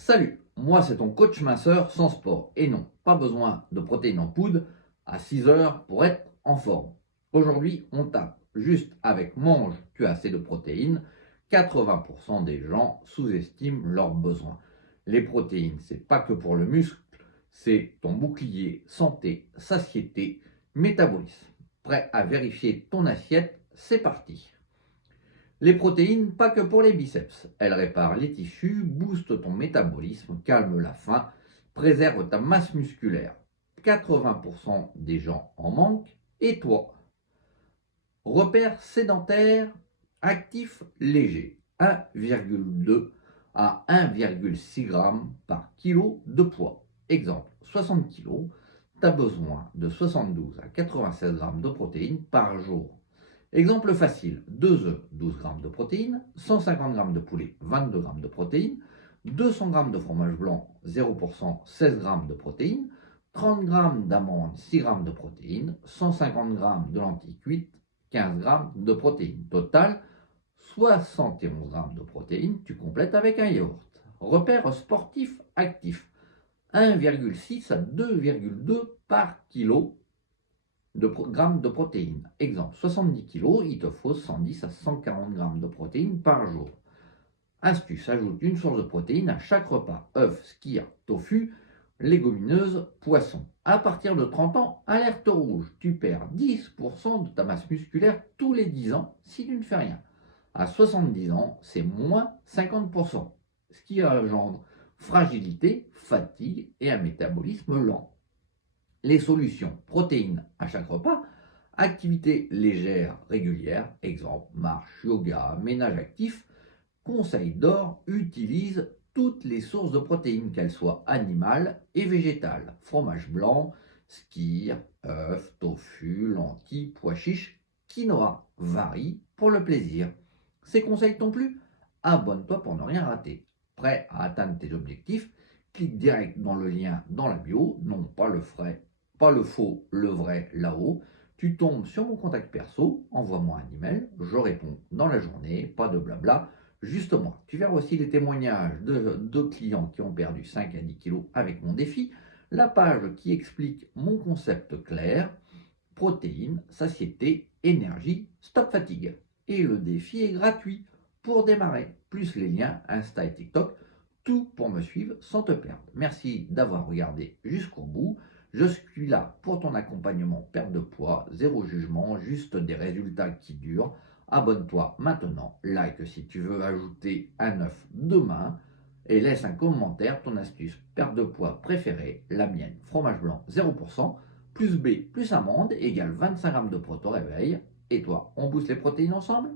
Salut, moi c'est ton coach minceur sans sport. Et non, pas besoin de protéines en poudre à 6 heures pour être en forme. Aujourd'hui, on tape juste avec mange, tu as assez de protéines. 80% des gens sous-estiment leurs besoins. Les protéines, c'est pas que pour le muscle, c'est ton bouclier santé, satiété, métabolisme. Prêt à vérifier ton assiette? C'est parti. Les protéines, pas que pour les biceps. Elles réparent les tissus, boostent ton métabolisme, calment la faim, préservent ta masse musculaire. 80% des gens en manquent. Et toi? Repère sédentaire, actif, léger. 1,2 à 1,6 g par kilo de poids. Exemple, 60 kg, tu as besoin de 72 à 96 g de protéines par jour. Exemple facile, 2 œufs, 12 g de protéines, 150 g de poulet, 22 g de protéines, 200 g de fromage blanc, 0%, 16 g de protéines, 30 g d'amandes, 6 g de protéines, 150 g de lentilles cuites, 15 g de protéines. Total, 71 g de protéines, tu complètes avec un yaourt. Repère sportif actif, 1,6 à 2,2 par kilo de grammes de protéines. Exemple, 70 kg, il te faut 110 à 140 grammes de protéines par jour. Astuce, ajoute une source de protéines à chaque repas. Œufs, skyr, tofu, légumineuses, poissons. À partir de 30 ans, alerte rouge. Tu perds 10% de ta masse musculaire tous les 10 ans si tu ne fais rien. À 70 ans, c'est moins 50%. Ce qui engendre fragilité, fatigue et un métabolisme lent. Les solutions, protéines à chaque repas, activités légères régulières, exemple marche, yoga, ménage actif. Conseil d'or, utilise toutes les sources de protéines, qu'elles soient animales et végétales. Fromage blanc, skyr, œufs, tofu, lentilles, pois chiches, quinoa. Varie pour le plaisir. Ces conseils t'ont plu? Abonne-toi pour ne rien rater. Prêt à atteindre tes objectifs? Clique direct dans le lien dans la bio, non pas le frais, pas le faux, le vrai là-haut. Tu tombes sur mon contact perso, envoie-moi un email, je réponds dans la journée, pas de blabla, juste moi. Tu verras aussi les témoignages de clients qui ont perdu 5 à 10 kilos avec mon défi, la page qui explique mon concept clair, protéines, satiété, énergie, stop fatigue. Et le défi est gratuit pour démarrer, plus les liens Insta et TikTok, tout pour me suivre sans te perdre. Merci d'avoir regardé jusqu'au bout. Je suis là pour ton accompagnement perte de poids, zéro jugement, juste des résultats qui durent. Abonne-toi maintenant, like si tu veux ajouter un œuf demain et laisse un commentaire, ton astuce perte de poids préférée, la mienne, fromage blanc 0%, plus B plus amande égale 25 g de proto réveil. Et toi, on booste les protéines ensemble?